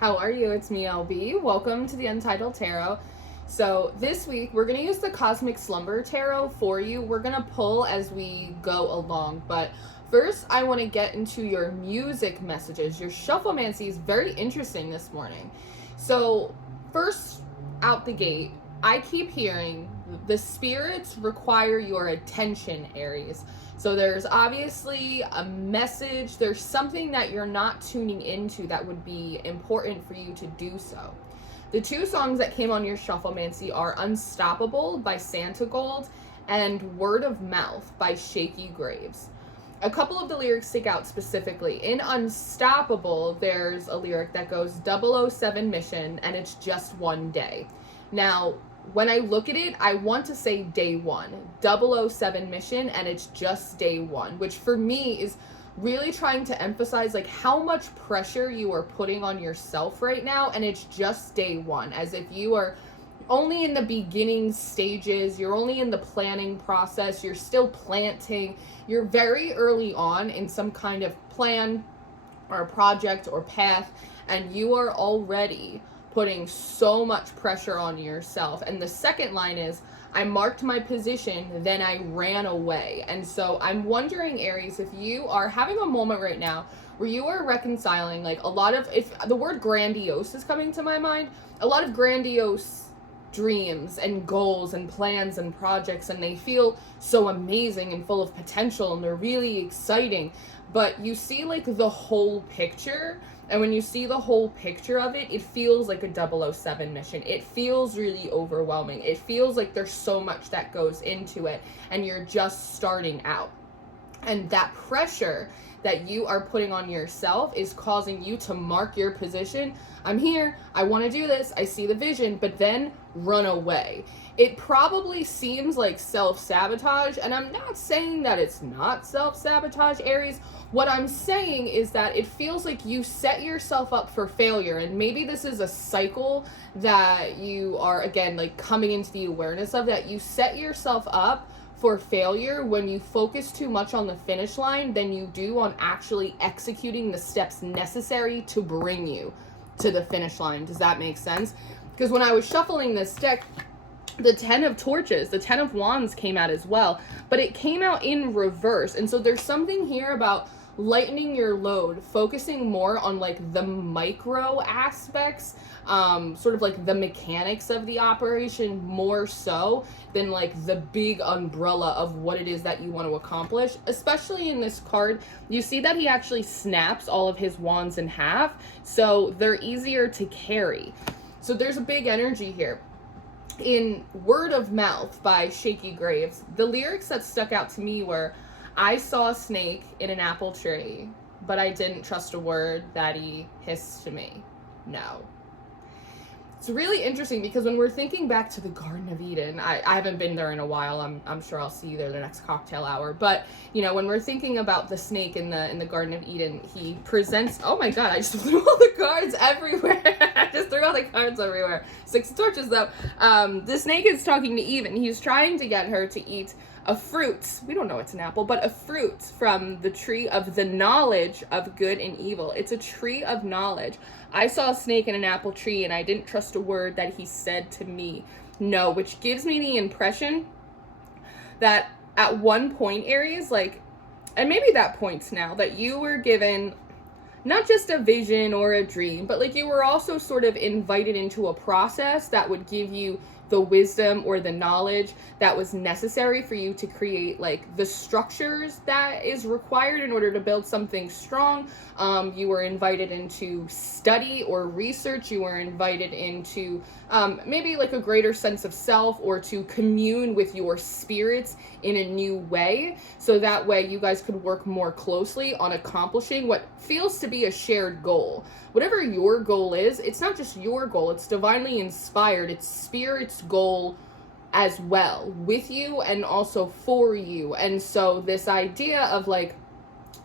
How are you? It's me, LB. Welcome to the Untitled Tarot. So this week, we're going to use the Cosmic Slumber Tarot for you. We're going to pull as we go along, but first, I want to get into your music messages. Your shufflemancy is very interesting this morning. So first out the gate, I keep hearing the spirits require your attention, Aries. So there's obviously a message, there's something that you're not tuning into that would be important for you to do so. The two songs that came on your shufflemancy are Unstoppable by Santa Gold and Word of Mouth by Shaky Graves. A couple of the lyrics stick out specifically. In Unstoppable, there's a lyric that goes 007 mission and it's just one day. Now, when I look at it, I want to say day one, 007 mission, and it's just day one, which for me is really trying to emphasize like how much pressure you are putting on yourself right now, and it's just day one, as if you are only in the beginning stages, you're only in the planning process, you're still planting, you're very early on in some kind of plan or project or path, and you are already putting so much pressure on yourself. And the second line is, I marked my position, then I ran away. And so I'm wondering, Aries, if you are having a moment right now where you are reconciling like a lot of, if the word grandiose is coming to my mind, a lot of grandiose dreams and goals and plans and projects, and they feel so amazing and full of potential and they're really exciting, but you see like the whole picture. And when you see the whole picture of it, it feels like a 007 mission. It feels really overwhelming. It feels like there's so much that goes into it and you're just starting out. And that pressure that you are putting on yourself is causing you to mark your position. I'm here, I want to do this, I see the vision, but then run away. It probably seems like self-sabotage, and I'm not saying that it's not self-sabotage, Aries. What I'm saying is that it feels like you set yourself up for failure, and maybe this is a cycle that you are, again, like coming into the awareness of, that you set yourself up for failure when you focus too much on the finish line than you do on actually executing the steps necessary to bring you to the finish line. Does that make sense? Because when I was shuffling this deck, the 10 of torches, the 10 of wands came out as well, but it came out in reverse. And so there's something here about lightening your load, focusing more on like the micro aspects, sort of like the mechanics of the operation more so than like the big umbrella of what it is that you want to accomplish. Especially in this card, you see that he actually snaps all of his wands in half, so they're easier to carry. So there's a big energy here. In Word of Mouth by Shaky Graves, the lyrics that stuck out to me were, I saw a snake in an apple tree, but I didn't trust a word that he hissed to me. No. It's really interesting because when we're thinking back to the Garden of Eden, I haven't been there in a while. I'm sure I'll see you there the next cocktail hour. But, you know, when we're thinking about the snake in the Garden of Eden, he presents, oh my God, I just threw all the cards everywhere. I just threw all the cards everywhere. 6 of torches though. The snake is talking to Eve and he's trying to get her to eat a fruit, we don't know it's an apple, but a fruit from the tree of the knowledge of good and evil. It's a tree of knowledge. I saw a snake in an apple tree and I didn't trust a word that he said to me. No, which gives me the impression that at one point, Aries, like, and maybe that point's now, that you were given not just a vision or a dream, but like you were also sort of invited into a process that would give you the wisdom or the knowledge that was necessary for you to create like the structures that is required in order to build something strong. You were invited into study or research. You were invited into maybe like a greater sense of self, or to commune with your spirits in a new way. So that way you guys could work more closely on accomplishing what feels to be a shared goal. Whatever your goal is, it's not just your goal, it's divinely inspired. It's spirit's goal as well, with you and also for you. And so this idea of like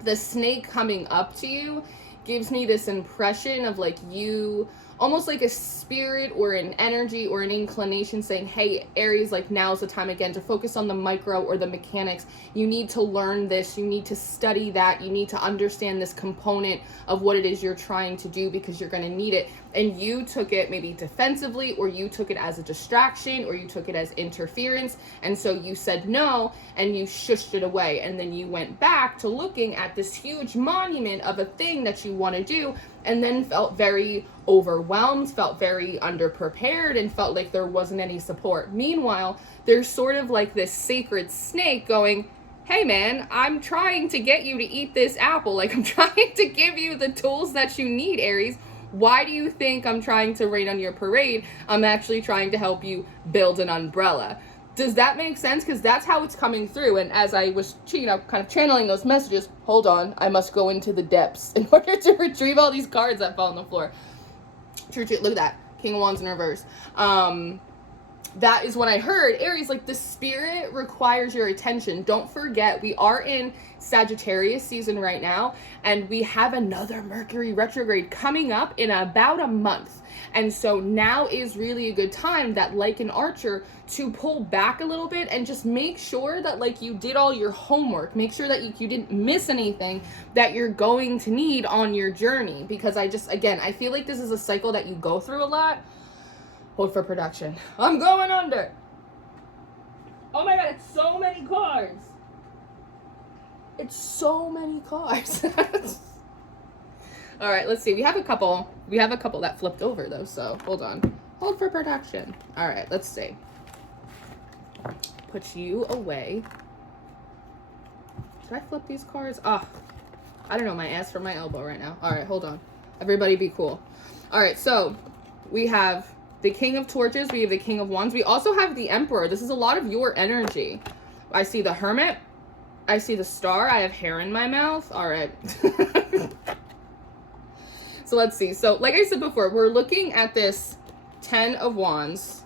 the snake coming up to you gives me this impression of like you, almost like a spirit or an energy or an inclination saying, hey, Aries, like now's the time again to focus on the micro or the mechanics. You need to learn this. You need to study that. You need to understand this component of what it is you're trying to do because you're going to need it. And you took it maybe defensively, or you took it as a distraction, or you took it as interference. And so you said no and you shushed it away. And then you went back to looking at this huge monument of a thing that you want to do, and then felt very overwhelmed, felt very underprepared, and felt like there wasn't any support. Meanwhile, there's sort of like this sacred snake going, hey man, I'm trying to get you to eat this apple. Like, I'm trying to give you the tools that you need, Aries. Why do you think I'm trying to rain on your parade? I'm actually trying to help you build an umbrella. Does that make sense? Because that's how it's coming through. And as I was, kind of channeling those messages, hold on, I must go into the depths in order to retrieve all these cards that fell on the floor. Look at that. King of Wands in reverse. That is when I heard, Aries, like the spirit requires your attention. Don't forget, we are in Sagittarius season right now, and we have another Mercury retrograde coming up in about a month. And so now is really a good time that, like an archer, to pull back a little bit and just make sure that like you did all your homework. Make sure that you didn't miss anything that you're going to need on your journey. Because I feel like this is a cycle that you go through a lot. Hold for production. I'm going under. Oh my God, it's so many cards. It's so many cards. All right, let's see. We have a couple that flipped over though, so hold on. Hold for production. All right, let's see. Put you away. Should I flip these cards? I don't know my ass from my elbow right now. All right, hold on. Everybody be cool. All right, so we have the King of Torches. We have the King of Wands. We also have the Emperor. This is a lot of your energy. I see the Hermit. I see the Star. I have hair in my mouth. All right. So let's see. So like I said before, we're looking at this 10 of Wands,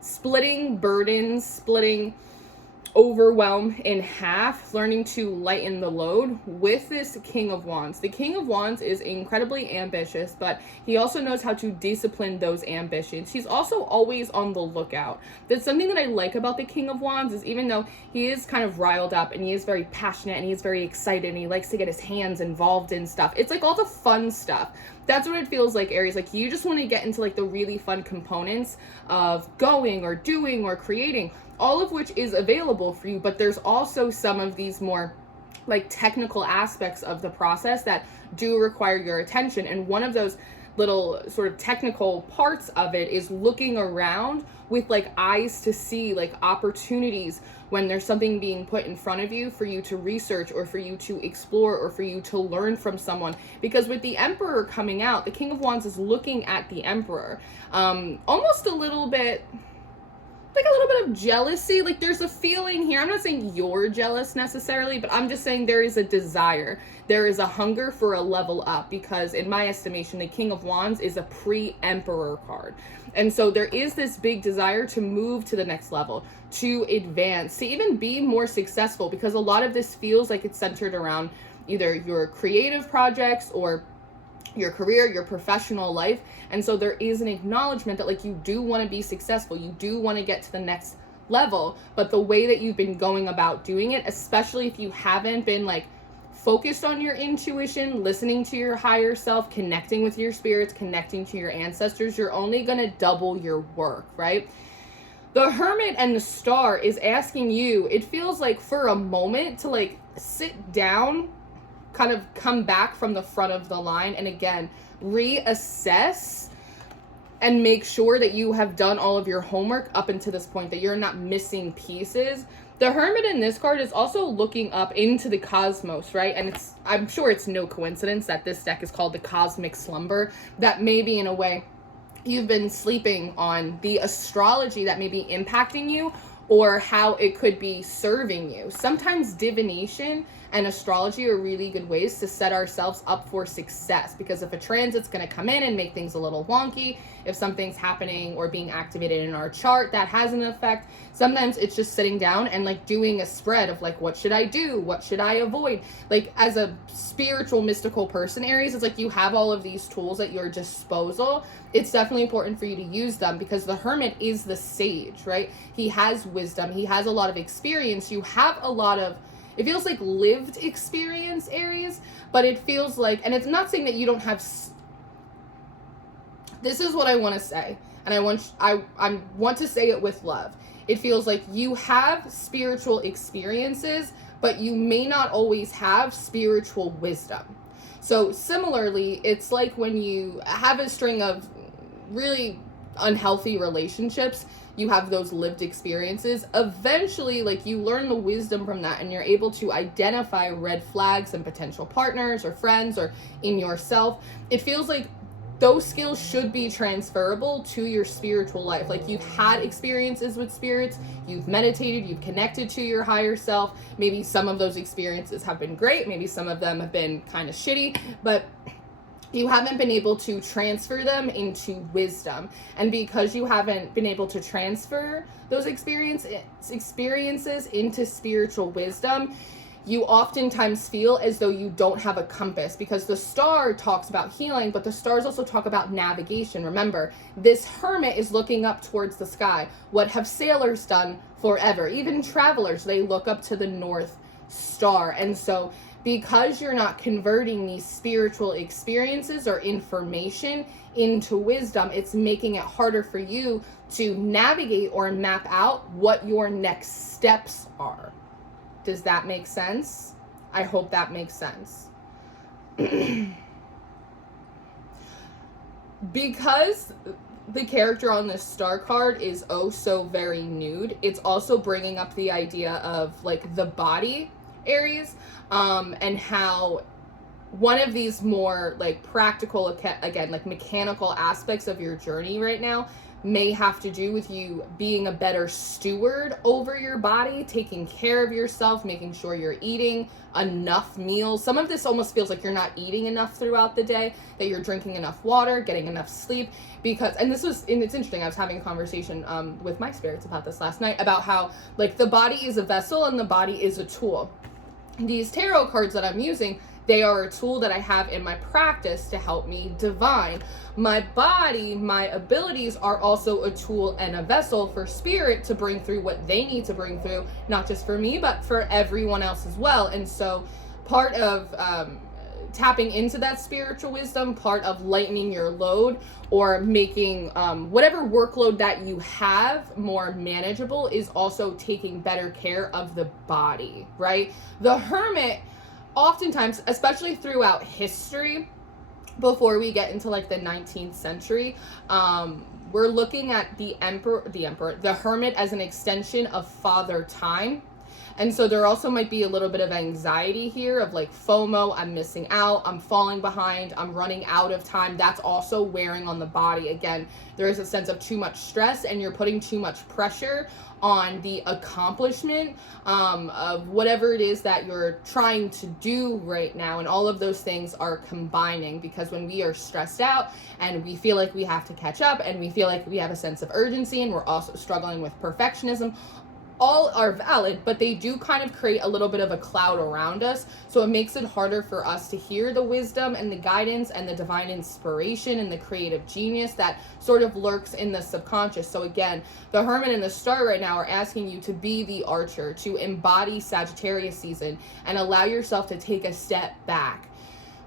splitting burdens, splitting overwhelm in half, learning to lighten the load with this King of Wands. The King of Wands is incredibly ambitious, but he also knows how to discipline those ambitions. He's also always on the lookout. That's something that I like about the King of Wands, is even though he is kind of riled up and he is very passionate and he is very excited and he likes to get his hands involved in stuff, it's like all the fun stuff. That's what it feels like, Aries. Like you just want to get into like the really fun components of going or doing or creating, all of which is available for you, but there's also some of these more like technical aspects of the process that do require your attention. And one of those little sort of technical parts of it is looking around with like eyes to see like opportunities when there's something being put in front of you for you to research or for you to explore or for you to learn from someone. Because with the Emperor coming out, the King of Wands is looking at the Emperor, almost a little bit of jealousy. Like there's a feeling here. I'm not saying you're jealous necessarily, but I'm just saying there is a desire. There is a hunger for a level up, because in my estimation, the King of Wands is a pre-Emperor card. And so there is this big desire to move to the next level, to advance, to even be more successful, because a lot of this feels like it's centered around either your creative projects or your career, your professional life. And so there is an acknowledgement that like you do want to be successful, you do want to get to the next level, but the way that you've been going about doing it, especially if you haven't been like focused on your intuition, listening to your higher self, connecting with your spirits, connecting to your ancestors, you're only going to double your work, right? The Hermit and the Star is asking you, it feels like for a moment, to like sit down, kind of come back from the front of the line, and again, reassess and make sure that you have done all of your homework up until this point, that you're not missing pieces. The Hermit in this card is also looking up into the cosmos, right? And I'm sure it's no coincidence that this deck is called the Cosmic Slumber, that maybe in a way you've been sleeping on the astrology that may be impacting you, or how it could be serving you. Sometimes divination and astrology are really good ways to set ourselves up for success, because if a transit's going to come in and make things a little wonky, if something's happening or being activated in our chart that has an effect, sometimes it's just sitting down and like doing a spread of like, what should I do? What should I avoid? Like, as a spiritual, mystical person, Aries, it's like you have all of these tools at your disposal. It's definitely important for you to use them, because the hermit is the sage, right? He has wisdom. He has a lot of experience. You have a lot of, it feels like lived experience, Aries, but it feels like, and it's not saying that you don't have, this is what I want to say, and I want to say it with love. It feels like you have spiritual experiences, but you may not always have spiritual wisdom. So similarly, it's like when you have a string of really unhealthy relationships, you have those lived experiences. Eventually, like, you learn the wisdom from that, and you're able to identify red flags in potential partners or friends or in yourself. It feels like those skills should be transferable to your spiritual life. Like, you've had experiences with spirits, you've meditated, you've connected to your higher self. Maybe some of those experiences have been great, maybe some of them have been kind of shitty, but you haven't been able to transfer them into wisdom. And because you haven't been able to transfer those experiences into spiritual wisdom, you oftentimes feel as though you don't have a compass, because the star talks about healing, but the stars also talk about navigation. Remember, this hermit is looking up towards the sky. What have sailors done forever? Even travelers, they look up to the North Star. And so because you're not converting these spiritual experiences or information into wisdom, it's making it harder for you to navigate or map out what your next steps are. Does that make sense? I hope that makes sense. Because the character on this star card is oh so very nude, it's also bringing up the idea of like the body, Aries, and how one of these more like practical, again, like mechanical aspects of your journey right now may have to do with you being a better steward over your body, taking care of yourself, making sure you're eating enough meals. Some of this almost feels like you're not eating enough throughout the day, that you're drinking enough water, getting enough sleep, because, and it's interesting, I was having a conversation with my spirits about this last night, about how like the body is a vessel and the body is a tool. These tarot cards that I'm using, they are a tool that I have in my practice to help me divine. My body, my abilities are also a tool and a vessel for spirit to bring through what they need to bring through, not just for me, but for everyone else as well. And so part of tapping into that spiritual wisdom, part of lightening your load or making whatever workload that you have more manageable, is also taking better care of the body, right? The hermit, oftentimes, especially throughout history, before we get into like the 19th century, we're looking at the hermit as an extension of Father Time. And so there also might be a little bit of anxiety here of like FOMO, I'm missing out, I'm falling behind, I'm running out of time. That's also wearing on the body. Again, there is a sense of too much stress, and you're putting too much pressure on the accomplishment of whatever it is that you're trying to do right now. And all of those things are combining, because when we are stressed out and we feel like we have to catch up and we feel like we have a sense of urgency and we're also struggling with perfectionism, all are valid, but they do kind of create a little bit of a cloud around us. So it makes it harder for us to hear the wisdom and the guidance and the divine inspiration and the creative genius that sort of lurks in the subconscious. So again, the hermit and the star right now are asking you to be the archer, to embody Sagittarius season and allow yourself to take a step back,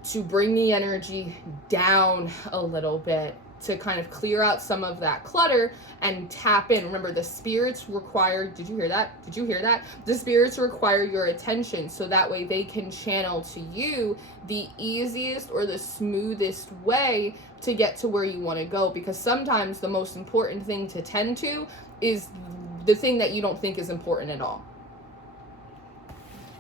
to bring the energy down a little bit, to kind of clear out some of that clutter and tap in. Remember, the spirits require, did you hear that? Did you hear that? The spirits require your attention, so that way they can channel to you the easiest or the smoothest way to get to where you want to go. Because sometimes the most important thing to tend to is the thing that you don't think is important at all.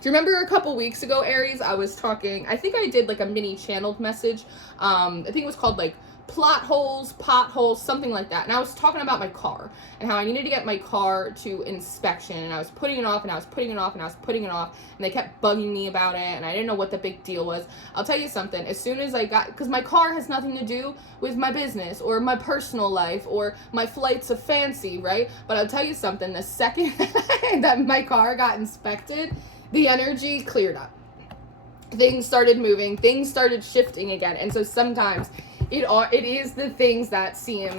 Do you remember a couple weeks ago, Aries, I was talking, I think I did like a mini channeled message. I think it was called like plot holes, potholes, something like that. And I was talking about my car and how I needed to get my car to inspection, and I was putting it off and I was putting it off and I was putting it off, and they kept bugging me about it, and I didn't know what the big deal was. I'll tell you something, as soon as I got, because my car has nothing to do with my business or my personal life or my flights of fancy, right? But I'll tell you something, the second that my car got inspected, the energy cleared up. Things started moving, things started shifting again. And so sometimes it is the things that seem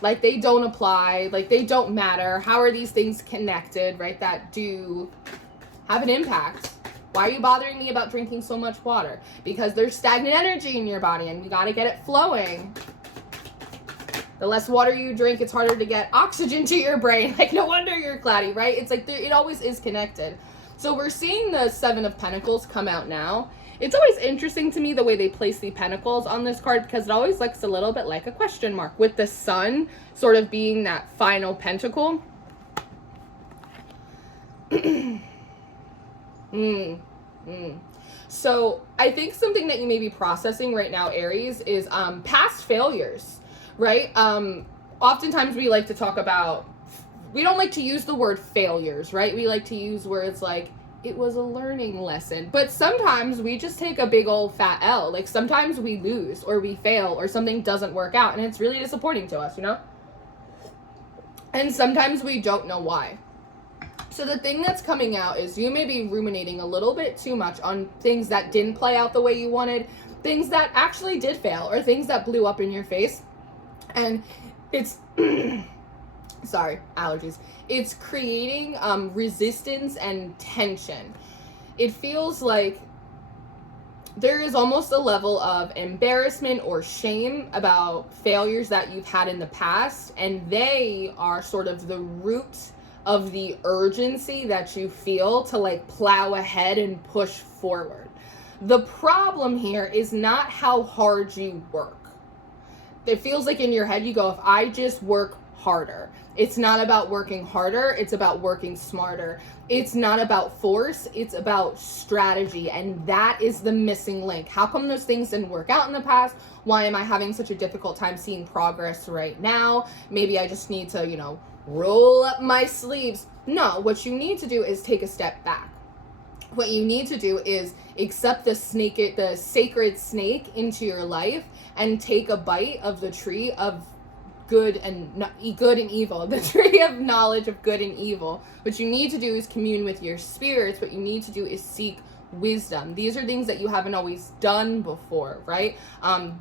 like they don't apply, like they don't matter. How are these things connected, right? That do have an impact. Why are you bothering me about drinking so much water? Because there's stagnant energy in your body and you got to get it flowing. The less water you drink, it's harder to get oxygen to your brain. Like, no wonder you're cloudy, right? It's like it always is connected. So we're seeing the Seven of Pentacles come out now. It's always interesting to me the way they place the pentacles on this card, because it always looks a little bit like a question mark, with the sun sort of being that final pentacle. So I think something that you may be processing right now, Aries, is past failures, right? Oftentimes we like to talk about, we don't like to use the word failures, right? We like to use words like, it was a learning lesson. But sometimes we just take a big old fat L. Like, sometimes we lose or we fail or something doesn't work out, and it's really disappointing to us, you know? And sometimes we don't know why. So the thing that's coming out is you may be ruminating a little bit too much on things that didn't play out the way you wanted, things that actually did fail, or things that blew up in your face. And it's sorry, allergies. It's creating resistance and tension. It feels like there is almost a level of embarrassment or shame about failures that you've had in the past, and they are sort of the root of the urgency that you feel to like plow ahead and push forward. The problem here is not how hard you work. It feels like in your head you go, if I just work harder. It's not about working harder, it's about working smarter. It's not about force, it's about strategy, and that is the missing link. How come those things didn't work out in the past? Why am I having such a difficult time seeing progress right now? Maybe I just need to, roll up my sleeves. No, what you need to do is take a step back. What you need to do is accept the sacred snake into your life and take a bite of the tree of good and evil, the tree of knowledge of good and evil. What you need to do is commune with your spirits. What you need to do is seek wisdom. These are things that you haven't always done before, right?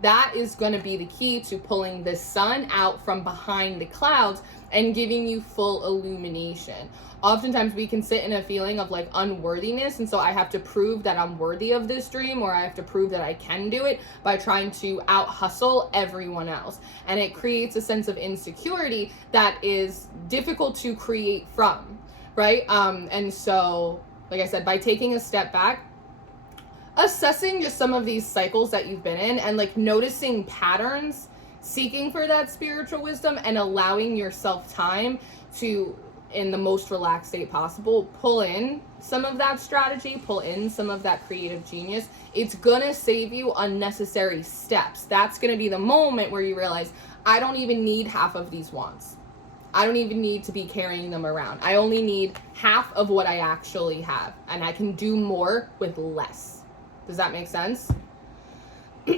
That is going to be the key to pulling the sun out from behind the clouds and giving you full illumination. Oftentimes we can sit in a feeling of like unworthiness, and so I have to prove that I'm worthy of this dream, or I have to prove that I can do it by trying to out hustle everyone else. And it creates a sense of insecurity that is difficult to create from, right? And so, like I said, by taking a step back, assessing just some of these cycles that you've been in and like noticing patterns, seeking for that spiritual wisdom, and allowing yourself time to, in the most relaxed state possible, pull in some of that strategy, pull in some of that creative genius. It's gonna save you unnecessary steps. That's gonna be the moment where you realize, I don't even need half of these wands. I don't even need to be carrying them around. I only need half of what I actually have, and I can do more with less. Does that make sense? Oh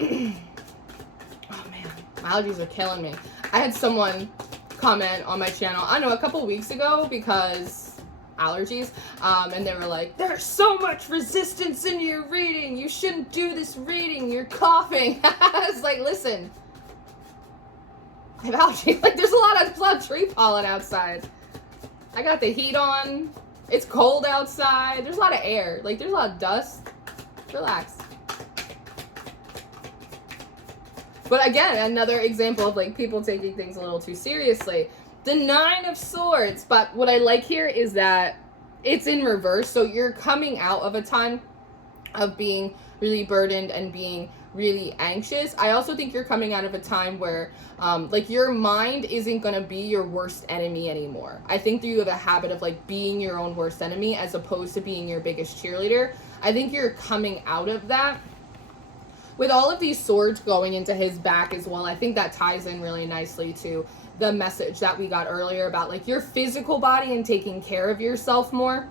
man, my allergies are killing me. I had someone comment on my channel, I don't know, a couple weeks ago, because allergies, and they were like, there's so much resistance in your reading, you shouldn't do this reading, you're coughing. I was like, listen, I have allergies. Like, there's a lot of tree pollen outside. I got the heat on, it's cold outside, there's a lot of air, like there's a lot of dust. Relax. But again, another example of like people taking things a little too seriously. The Nine of Swords. But what I like here is that it's in reverse. So you're coming out of a time of being really burdened and being really anxious. I also think you're coming out of a time where like your mind isn't going to be your worst enemy anymore. I think that you have a habit of like being your own worst enemy as opposed to being your biggest cheerleader. I think you're coming out of that. with all of these swords going into his back as well, I think that ties in really nicely to the message that we got earlier about like your physical body and taking care of yourself more.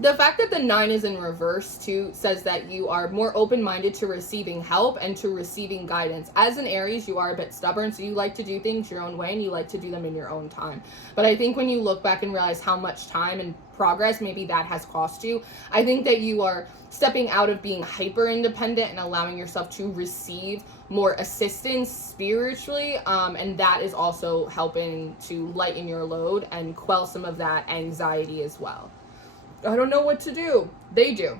The fact that the 9 is in reverse too says that you are more open-minded to receiving help and to receiving guidance. As an Aries, you are a bit stubborn, so you like to do things your own way and you like to do them in your own time. But I think when you look back and realize how much time and progress maybe that has cost you, I think that you are stepping out of being hyper independent and allowing yourself to receive more assistance spiritually, and that is also helping to lighten your load and quell some of that anxiety as well. I don't know what to do. They do.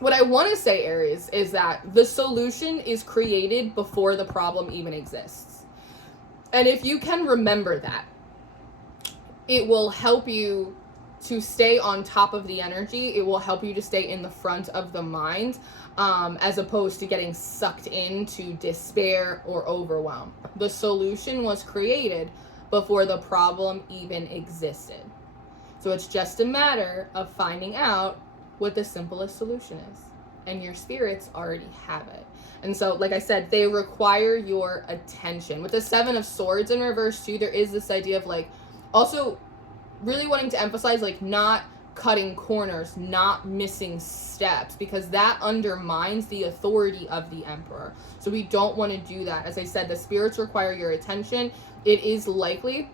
What I want to say, Aries, is that the solution is created before the problem even exists. And if you can remember that, it will help you to stay on top of the energy. It will help you to stay in the front of the mind, as opposed to getting sucked into despair or overwhelm. The solution was created before the problem even existed. So it's just a matter of finding out what the simplest solution is. And your spirits already have it. And so, like I said, they require your attention. With the 7 of Swords in reverse too, there is this idea of like, also really wanting to emphasize like not cutting corners, not missing steps, because that undermines the authority of the Emperor. So we don't want to do that. As I said, the spirits require your attention. It is likely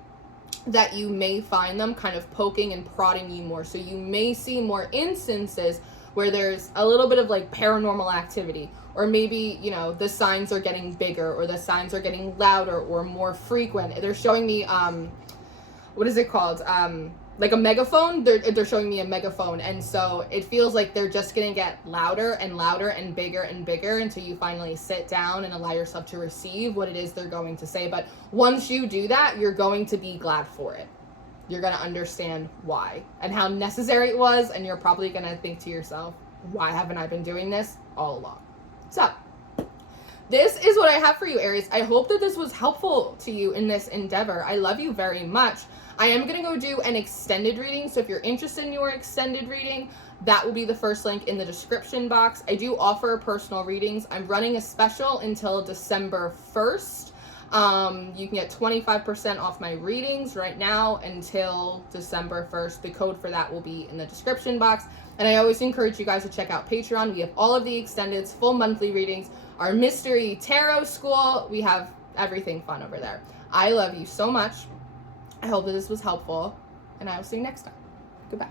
that you may find them kind of poking and prodding you more. So you may see more instances where there's a little bit of like paranormal activity, or maybe, you know, the signs are getting bigger, or the signs are getting louder or more frequent. They're showing me, what is it called? Like a megaphone. They're showing me a megaphone. And so it feels like they're just going to get louder and louder and bigger until you finally sit down and allow yourself to receive what it is they're going to say. But once you do that, you're going to be glad for it. You're going to understand why and how necessary it was. And you're probably going to think to yourself, why haven't I been doing this all along? So this is what I have for you, Aries. I hope that this was helpful to you in this endeavor. I love you very much. I am going to go do an extended reading. So if you're interested in your extended reading, that will be the first link in the description box. I do offer personal readings. I'm running a special until December 1st. You can get 25% off my readings right now until December 1st. The code for that will be in the description box. And I always encourage you guys to check out Patreon. We have all of the extendeds, full monthly readings, our mystery tarot school. We have everything fun over there. I love you so much. I hope that this was helpful, and I will see you next time. Goodbye.